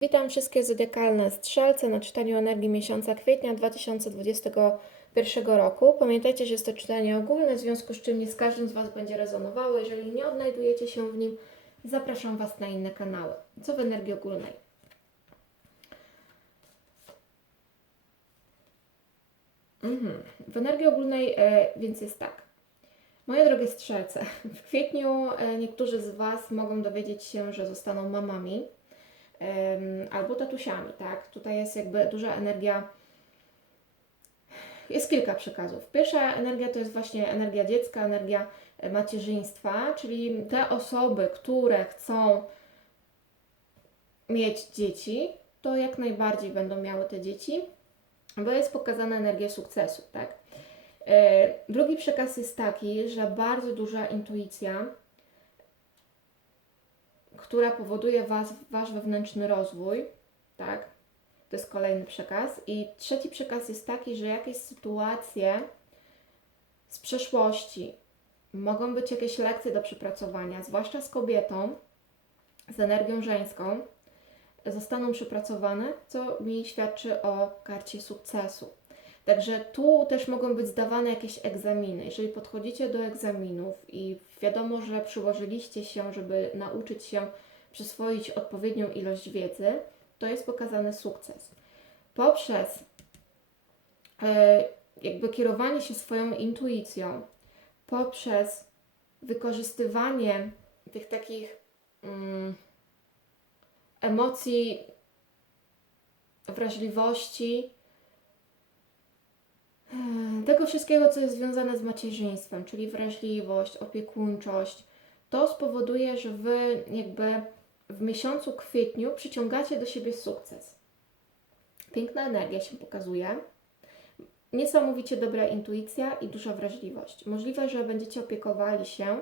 Witam wszystkie zodiakalne strzelce na czytaniu energii miesiąca kwietnia 2021 roku. Pamiętajcie, że jest to czytanie ogólne, w związku z czym nie z każdym z Was będzie rezonowało. Jeżeli nie odnajdujecie się w nim, zapraszam Was na inne kanały. Co w energii ogólnej? Mhm. W energii ogólnej e, więc jest tak. Moje drogie strzelce, w kwietniu e, niektórzy z Was mogą dowiedzieć się, że zostaną mamami albo tatusiami, tak? Tutaj jest jakby duża energia. Jest kilka przekazów. Pierwsza energia to jest właśnie energia dziecka, energia e, macierzyństwa, czyli te osoby, które chcą mieć dzieci, to jak najbardziej będą miały te dzieci, bo jest pokazana energia sukcesu, tak? E, Drugi przekaz jest taki, że bardzo duża intuicja, która powoduje was, wasz wewnętrzny rozwój, tak? To jest kolejny przekaz. I trzeci przekaz jest taki, że jakieś sytuacje z przeszłości mogą być jakieś lekcje do przepracowania, zwłaszcza z kobietą, z energią żeńską, zostaną przepracowane, co mi świadczy o karcie sukcesu. Także tu też mogą być zdawane jakieś egzaminy. Jeżeli podchodzicie do egzaminów i wiadomo, że przyłożyliście się, żeby nauczyć się przyswoić odpowiednią ilość wiedzy, to jest pokazany sukces. Poprzez e, jakby kierowanie się swoją intuicją, poprzez wykorzystywanie tych takich mm, emocji, wrażliwości, tego wszystkiego, co jest związane z macierzyństwem, czyli wrażliwość, opiekuńczość, to spowoduje, że Wy jakby w miesiącu kwietniu przyciągacie do siebie sukces. Piękna energia się pokazuje. Niesamowicie dobra intuicja i duża wrażliwość. Możliwe, że będziecie opiekowali się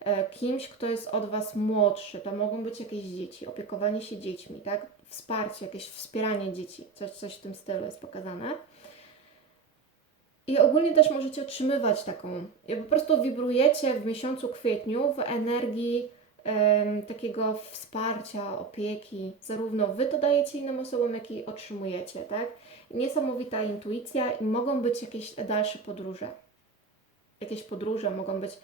e, kimś, kto jest od Was młodszy. To mogą być jakieś dzieci, opiekowanie się dziećmi, tak? Wsparcie, jakieś wspieranie dzieci, coś, coś w tym stylu jest pokazane. I ogólnie też możecie otrzymywać taką, po prostu wibrujecie w miesiącu kwietniu w energii takiego wsparcia, opieki. Zarówno Wy to dajecie innym osobom, jak i otrzymujecie, tak? Niesamowita intuicja i mogą być jakieś dalsze podróże. Jakieś podróże mogą być,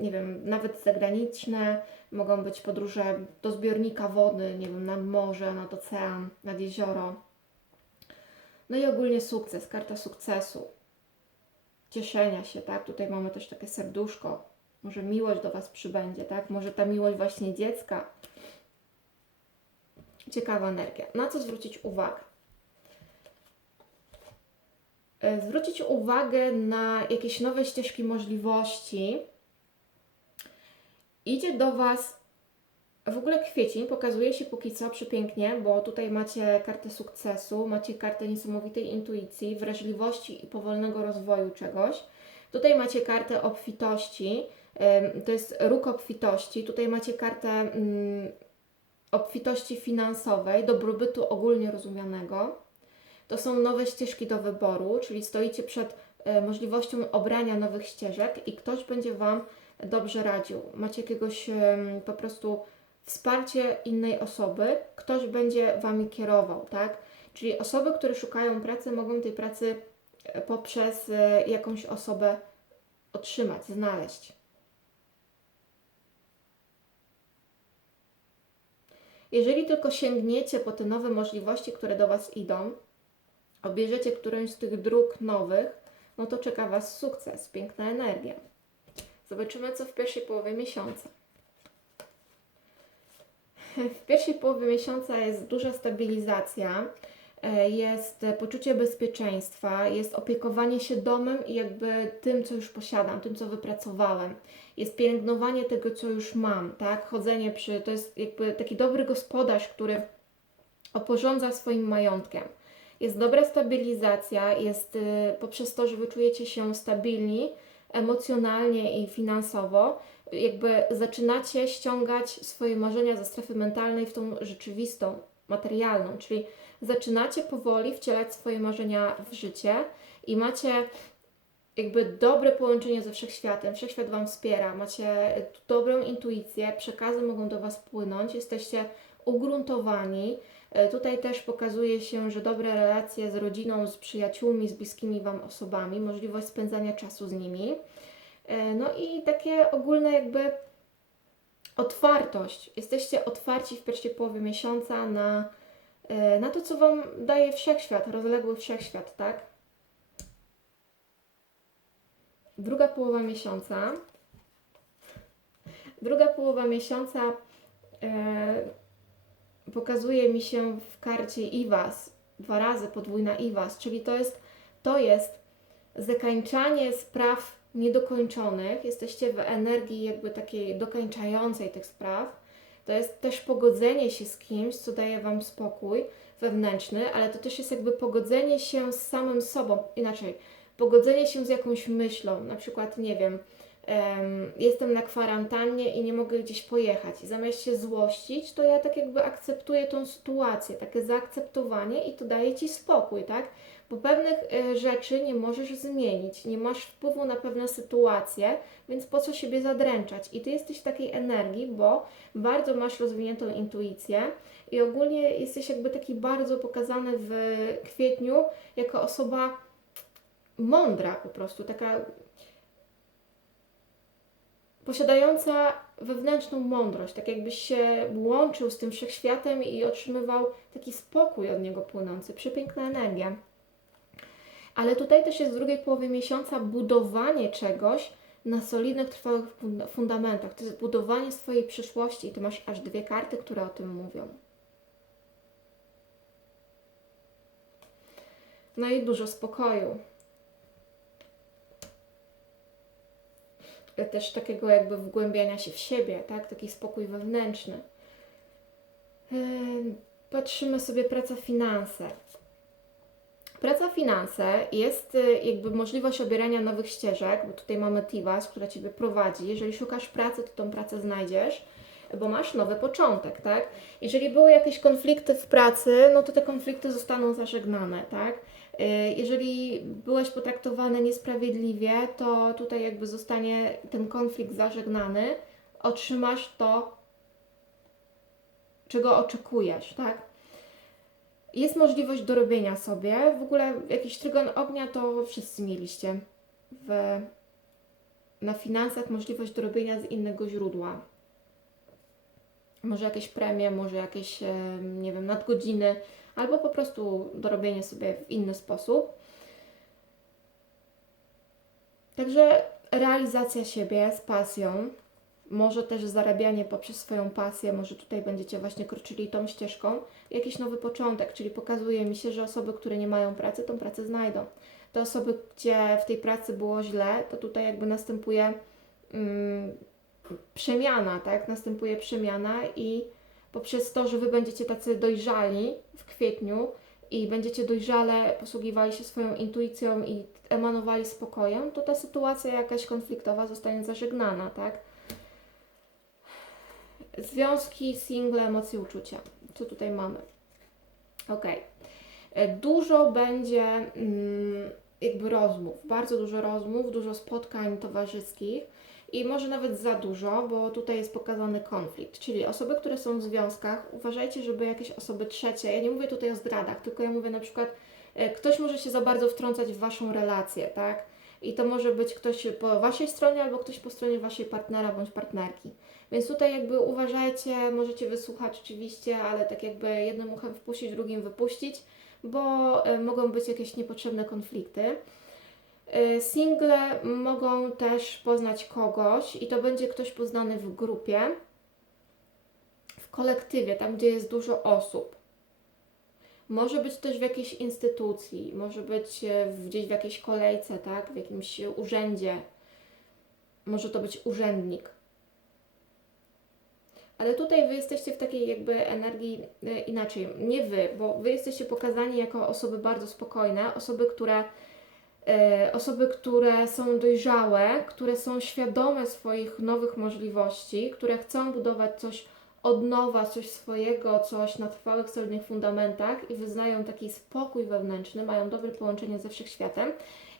nie wiem, nawet zagraniczne, mogą być podróże do zbiornika wody, nie wiem, nad morze, nad ocean, nad jezioro. No i ogólnie sukces, karta sukcesu cieszenia się, tak? Tutaj mamy też takie serduszko. Może miłość do Was przybędzie, tak? Może ta miłość właśnie dziecka. Ciekawa energia. Na co zwrócić uwagę? E, Zwrócić uwagę na jakieś nowe ścieżki możliwości. Idzie do Was w ogóle kwiecień pokazuje się póki co przepięknie, bo tutaj macie kartę sukcesu, macie kartę niesamowitej intuicji, wrażliwości i powolnego rozwoju czegoś. Tutaj macie kartę obfitości, to jest róg obfitości. Tutaj macie kartę ym, obfitości finansowej, dobrobytu ogólnie rozumianego. To są nowe ścieżki do wyboru, czyli stoicie przed e, możliwością obrania nowych ścieżek i ktoś będzie Wam dobrze radził. Macie jakiegoś po prostu wsparcie innej osoby, ktoś będzie Wami kierował, tak? Czyli osoby, które szukają pracy, mogą tej pracy e, poprzez e, jakąś osobę otrzymać, znaleźć. Jeżeli tylko sięgniecie po te nowe możliwości, które do Was idą, obierzecie którąś z tych dróg nowych, no to czeka Was sukces, piękna energia. Zobaczymy, co w pierwszej połowie miesiąca. W pierwszej połowie miesiąca jest duża stabilizacja, e, jest poczucie bezpieczeństwa, jest opiekowanie się domem i jakby tym, co już posiadam, tym, co wypracowałem. Jest pielęgnowanie tego, co już mam, tak? Chodzenie przy, to jest jakby taki dobry gospodarz, który oporządza swoim majątkiem. Jest dobra stabilizacja, jest y, poprzez to, że wy czujecie się stabilni emocjonalnie i finansowo, jakby zaczynacie ściągać swoje marzenia ze strefy mentalnej w tą rzeczywistą, materialną, czyli zaczynacie powoli wcielać swoje marzenia w życie i macie jakby dobre połączenie ze wszechświatem. Wszechświat Wam wspiera, macie dobrą intuicję, przekazy mogą do Was płynąć, jesteście ugruntowani, E, Tutaj też pokazuje się, że dobre relacje z rodziną, z przyjaciółmi, z bliskimi Wam osobami, możliwość spędzania czasu z nimi. E, No i takie ogólne jakby otwartość. Jesteście otwarci w pierwszej połowie miesiąca na, e, na to, co Wam daje wszechświat, rozległy wszechświat, tak? Druga połowa miesiąca. Druga połowa miesiąca e, pokazuje mi się w karcie Iwas, dwa razy podwójna Iwas, czyli to jest, to jest zakańczanie spraw niedokończonych. Jesteście w energii jakby takiej dokańczającej tych spraw. To jest też pogodzenie się z kimś, co daje Wam spokój wewnętrzny, ale to też jest jakby pogodzenie się z samym sobą. Inaczej, pogodzenie się z jakąś myślą, na przykład, nie wiem, em, jestem na kwarantannie i nie mogę gdzieś pojechać. I zamiast się złościć, to ja tak jakby akceptuję tą sytuację, takie zaakceptowanie i to daje Ci spokój, tak? Bo pewnych e, rzeczy nie możesz zmienić, nie masz wpływu na pewne sytuacje, więc po co siebie zadręczać? I Ty jesteś w takiej energii, bo bardzo masz rozwiniętą intuicję i ogólnie jesteś jakby taki bardzo pokazany w kwietniu jako osoba mądra po prostu, taka posiadająca wewnętrzną mądrość, tak jakbyś się łączył z tym wszechświatem i otrzymywał taki spokój od niego płynący, przepiękna energia. Ale tutaj też jest w drugiej połowie miesiąca budowanie czegoś na solidnych, trwałych funda- fundamentach. To jest budowanie swojej przyszłości i tu masz aż dwie karty, które o tym mówią. No i dużo spokoju. Też takiego jakby wgłębiania się w siebie, tak? Taki spokój wewnętrzny. Ym, Patrzymy sobie praca finanse. Praca finanse jest y, jakby możliwość obierania nowych ścieżek, bo tutaj mamy Tivas, która Ciebie prowadzi. Jeżeli szukasz pracy, to tą pracę znajdziesz, bo masz nowy początek, tak? Jeżeli były jakieś konflikty w pracy, no to te konflikty zostaną zażegnane, tak? Y, Jeżeli byłeś potraktowany niesprawiedliwie, to tutaj jakby zostanie ten konflikt zażegnany, otrzymasz to, czego oczekujesz, tak? Jest możliwość dorobienia sobie. W ogóle jakiś trygon ognia to wszyscy mieliście. W, na finansach możliwość dorobienia z innego źródła. Może jakieś premie, może jakieś, nie wiem, nadgodziny, albo po prostu dorobienie sobie w inny sposób. Także realizacja siebie z pasją, może też zarabianie poprzez swoją pasję, może tutaj będziecie właśnie kroczyli tą ścieżką, jakiś nowy początek, czyli pokazuje mi się, że osoby, które nie mają pracy, tą pracę znajdą. Te osoby, gdzie w tej pracy było źle, to tutaj jakby następuje mm, przemiana, tak? Następuje przemiana i poprzez to, że Wy będziecie tacy dojrzali w kwietniu i będziecie dojrzale posługiwali się swoją intuicją i emanowali spokojem, to ta sytuacja jakaś konfliktowa zostanie zażegnana, tak? Związki, single, emocje, uczucia. Co tutaj mamy? Ok. Dużo będzie mm, jakby rozmów, bardzo dużo rozmów, dużo spotkań towarzyskich i może nawet za dużo, bo tutaj jest pokazany konflikt. Czyli osoby, które są w związkach, uważajcie, żeby jakieś osoby trzecie, ja nie mówię tutaj o zdradach, tylko ja mówię na przykład, e, ktoś może się za bardzo wtrącać w Waszą relację, tak? I to może być ktoś po Waszej stronie albo ktoś po stronie Waszej partnera bądź partnerki. Więc tutaj jakby uważajcie, możecie wysłuchać oczywiście, ale tak jakby jednym uchem wpuścić, drugim wypuścić, bo e, mogą być jakieś niepotrzebne konflikty. E, Single mogą też poznać kogoś i to będzie ktoś poznany w grupie, w kolektywie, tam gdzie jest dużo osób. Może być też w jakiejś instytucji, może być e, gdzieś w jakiejś kolejce, tak, w jakimś urzędzie. Może to być urzędnik. Ale tutaj wy jesteście w takiej jakby energii e, inaczej. Nie wy, bo wy jesteście pokazani jako osoby bardzo spokojne, osoby, które osoby, które są dojrzałe, które są świadome swoich nowych możliwości, które chcą budować coś od nowa, coś swojego, coś na trwałych, solidnych fundamentach i wyznają taki spokój wewnętrzny, mają dobre połączenie ze wszechświatem.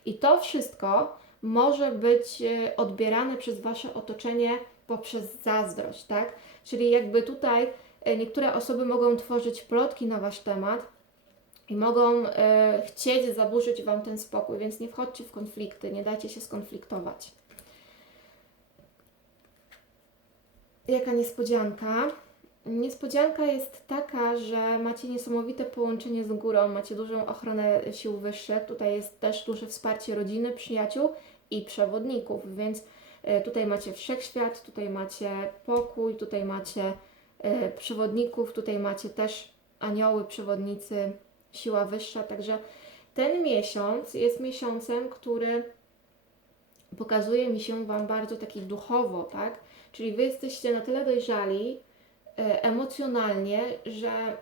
I to wszystko może być e, odbierane przez Wasze otoczenie poprzez zazdrość, tak? Czyli jakby tutaj e, niektóre osoby mogą tworzyć plotki na Wasz temat i mogą e, chcieć zaburzyć Wam ten spokój, więc nie wchodźcie w konflikty, nie dajcie się skonfliktować. Jaka niespodzianka? Niespodzianka jest taka, że macie niesamowite połączenie z górą, macie dużą ochronę sił wyższych. Tutaj jest też duże wsparcie rodziny, przyjaciół i przewodników, więc e, tutaj macie wszechświat, tutaj macie pokój, tutaj macie e, przewodników, tutaj macie też anioły, przewodnicy, siła wyższa. Także ten miesiąc jest miesiącem, który pokazuje mi się Wam bardzo taki duchowo, tak? Czyli Wy jesteście na tyle dojrzali e, emocjonalnie, że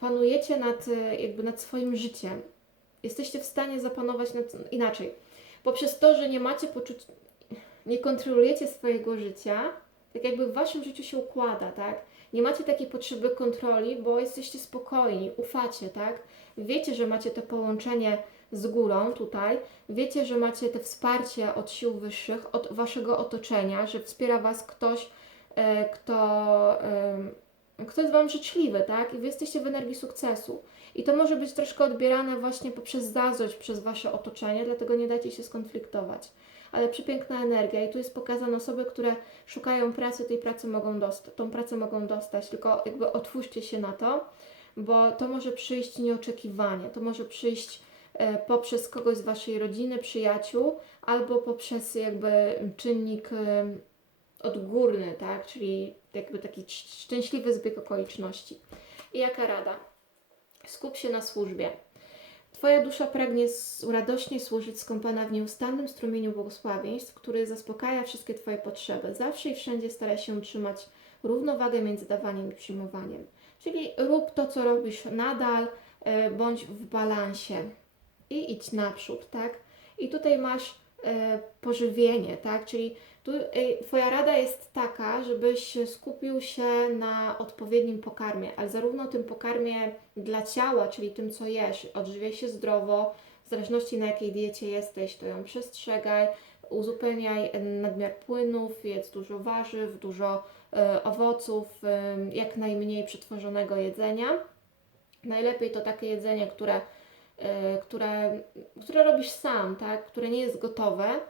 panujecie nad, e, jakby nad swoim życiem. Jesteście w stanie zapanować nad, inaczej. Poprzez to, że nie macie poczucia, nie kontrolujecie swojego życia, tak jakby w Waszym życiu się układa, tak? Nie macie takiej potrzeby kontroli, bo jesteście spokojni, ufacie, tak? Wiecie, że macie to połączenie z górą tutaj, wiecie, że macie te wsparcie od sił wyższych, od Waszego otoczenia, że wspiera Was ktoś, e, kto, em, kto jest Wam życzliwy, tak? I Wy jesteście w energii sukcesu. I to może być troszkę odbierane właśnie poprzez zazdrość przez Wasze otoczenie, dlatego nie dajcie się skonfliktować. Ale przepiękna energia i tu jest pokazane osoby, które szukają pracy, tej pracy mogą dostać, tą pracę mogą dostać, tylko jakby otwórzcie się na to, bo to może przyjść nieoczekiwanie, to może przyjść e, poprzez kogoś z Waszej rodziny, przyjaciół, albo poprzez jakby czynnik e, odgórny, tak, czyli jakby taki szcz- szczęśliwy zbieg okoliczności. I jaka rada? Skup się na służbie. Twoja dusza pragnie radośnie służyć skąpana w nieustannym strumieniu błogosławieństw, który zaspokaja wszystkie Twoje potrzeby. Zawsze i wszędzie staraj się utrzymać równowagę między dawaniem i przyjmowaniem. Czyli rób to, co robisz nadal, e, bądź w balansie i idź naprzód, tak? I tutaj masz e, pożywienie, tak? Czyli tu Twoja rada jest taka, żebyś skupił się na odpowiednim pokarmie, ale zarówno tym pokarmie dla ciała, czyli tym, co jesz, odżywiaj się zdrowo, w zależności na jakiej diecie jesteś, to ją przestrzegaj, uzupełniaj nadmiar płynów, jedz dużo warzyw, dużo e, owoców, e, jak najmniej przetworzonego jedzenia. Najlepiej to takie jedzenie, które, e, które, które robisz sam, tak? które nie jest gotowe.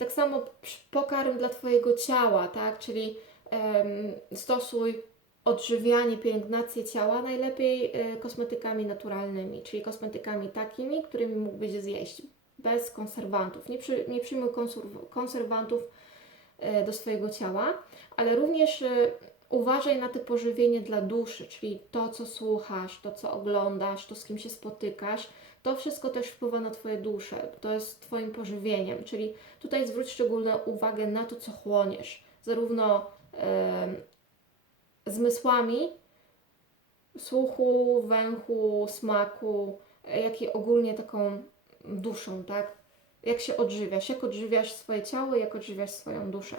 Tak samo pokarm dla Twojego ciała, tak? czyli em, stosuj odżywianie, pielęgnację ciała najlepiej e, kosmetykami naturalnymi, czyli kosmetykami takimi, którymi mógłbyś zjeść, bez konserwantów. Nie, przy, nie przyjmuj konserw- konserwantów e, do swojego ciała, ale również e, uważaj na te pożywienie dla duszy, czyli to, co słuchasz, to, co oglądasz, to, z kim się spotykasz. To wszystko też wpływa na Twoje duszę, to jest Twoim pożywieniem, czyli tutaj zwróć szczególną uwagę na to, co chłoniesz, zarówno em, zmysłami słuchu, węchu, smaku, jak i ogólnie taką duszą, tak? Jak się odżywiasz, jak odżywiasz swoje ciało, jak odżywiasz swoją duszę.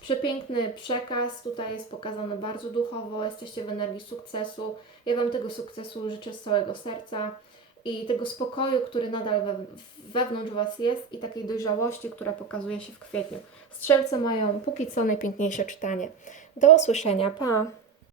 Przepiękny przekaz, tutaj jest pokazany bardzo duchowo, jesteście w energii sukcesu. Ja Wam tego sukcesu życzę z całego serca i tego spokoju, który nadal we, wewnątrz Was jest i takiej dojrzałości, która pokazuje się w kwietniu. Strzelce mają póki co najpiękniejsze czytanie. Do usłyszenia, pa!